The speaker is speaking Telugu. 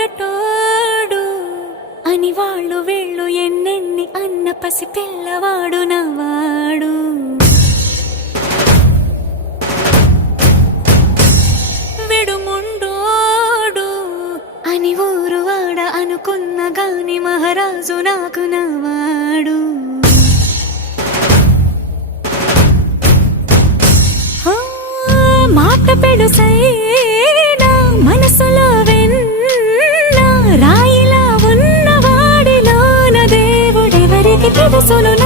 మొరటోడు అని వాళ్ళు వీళ్ళు ఎన్నెన్ని అన్న పసి పిల్లవాడు నవాడు. విడుముండోడు అని ఊరు వాడ అనుకున్న గాని మహారాజు నాకు నవాడు. మాట పెడుసైనా మనసులో వెన్న రాయిలా ఉన్నవాడిలోన దేవుడెవరికి తెలుసును.